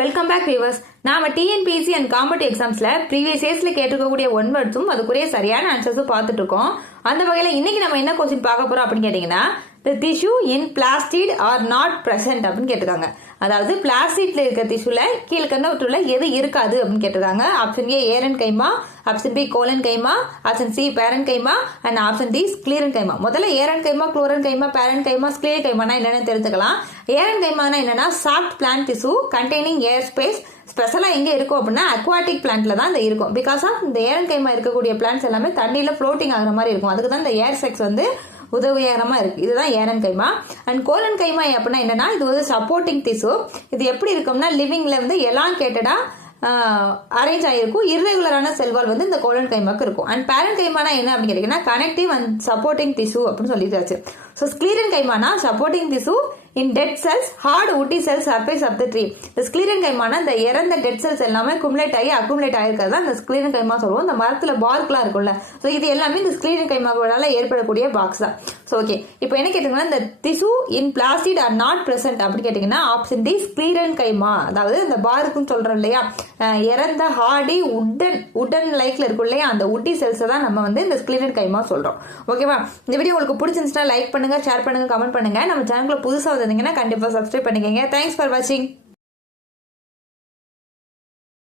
Welcome back viewers. நாம TNPSC and competitive எக்ஸாம்ஸ்ல previous இயர்ஸ்ல கேட்டிருக்கக்கூடிய ஒன் வேர்ட்ஸும் அதுக்குரிய சரியான ஆன்சர்ஸும் பார்த்துட்டு இருக்கோம். அந்த வகையில் இன்னைக்கு நம்ம என்ன கொஸ்டின் பார்க்க போறோம் அப்படின்னு கேட்டீங்கன்னா, the tissue in plastid are not present அப்படின்னு கேட்டிருக்காங்க. அதாவது பிளாஸ்டிட்ல இருக்க டிஷ்யூல கீழ்கண்டவற்றுள்ள எது இருக்காது அப்படின்னு கேட்டிருக்காங்க. Option A aerenchyma, option B collenchyma, option C parenchyma and option D sclerenchyma. முதல்ல ஏரன் கைமா, குளோரன் கைமா, பேரன் கைமா, ஸ்க்ளீரன் கைமானா என்னன்னு தெரிஞ்சுக்கலாம். ஏரன் கைமானா என்னன்னா சாஃப்ட் பிளான்ட் டிஷ்யூ கண்டெய்னிங் ஏர் ஸ்பேஸ். ஸ்பெஷலா எங்க இருக்கும் அப்படின்னா அக்வாட்டிக் பிளான்ட்ல தான் இந்த இருக்கும். பிகாஸ் ஆஃப் இந்த ஏரன் கைமா இருக்கக்கூடிய பிளான்ட்ஸ் எல்லாமே தண்ணியில ஃப்ளோட்டிங் ஆகிற மாதிரி இருக்கும். அதுக்கு தான் இந்த ஏர் செக்ஸ் வந்து உதவிகரமா இருக்கு. இதுதான் ஏரன் கைமா. அண்ட் கோலன் கைமா அப்படின்னா என்னன்னா, இது வந்து சப்போர்ட்டிங் டிஷ்யூ. இது எப்படி இருக்கும்னா லிவிங்ல வந்து எலாங்கேட்டடா அரேஞ்ச் ஆகிருக்கும். இர்ரெகுலரான செல்வால் வந்து இந்த கோலன் கைமாக்கு இருக்கும். அண்ட் பேரன் கைமானா என்ன அப்படின்னு கேட்டீங்கன்னா, கனெக்டிவ் அண்ட் சப்போர்ட்டிங் டிஷ்யூ அப்படின்னு சொல்லிட்டாச்சு. ஸோ ஸ்க்ளீரன் கைமானா supporting tissue in dead cells, hard woody cells surface of the tree. இந்த ஸ்க்ளீரன் கைமானா இந்த இறந்த டெட் செல்ஸ் எல்லாமே குமுலேட் ஆகி அக்குமுலேட் ஆகிருக்கிறது தான் இந்த ஸ்க்ளீரன் கைமா சொல்லுவோம். இந்த மரத்துல பார்க்லாம் இருக்கும்ல, ஸோ இது எல்லாமே இந்த ஸ்க்ளீரன் கைமாவால ஏற்படக்கூடிய பாக்ஸ் தான். ஸோ ஓகே, இப்போ என்ன கேட்டீங்கன்னா, இந்த tissue in plastid are not present அப்படின்னு கேட்டீங்கன்னா ஆப்ஷன் டி ஸ்க்ளீரன் கைமா. அதாவது இந்த பார்க்குன்னு சொல்றோம் இல்லையா, இறந்த ஹார்டி உடன் லைக்ல இருக்கும் இல்லையா, அந்த உட்டி செல்ஸ் தான் நம்ம வந்து இந்த ஸ்க்ளீரன் கைமா சொல்றோம். ஓகேவா? இந்த வீடியோ உங்களுக்கு பிடிச்சிருந்துச்சுன்னா லைக் பண்ணுங்க, ஷேர் பண்ணுங்க, கமெண்ட் பண்ணுங்க. நம்ம சேனலுக்குள்ள புதுசாக வந்தீங்கன்னா கண்டிப்பா சப்ஸ்கிரைப் பண்ணிக்கங்க. தேங்க்ஸ் ஃபார் வாட்சிங்.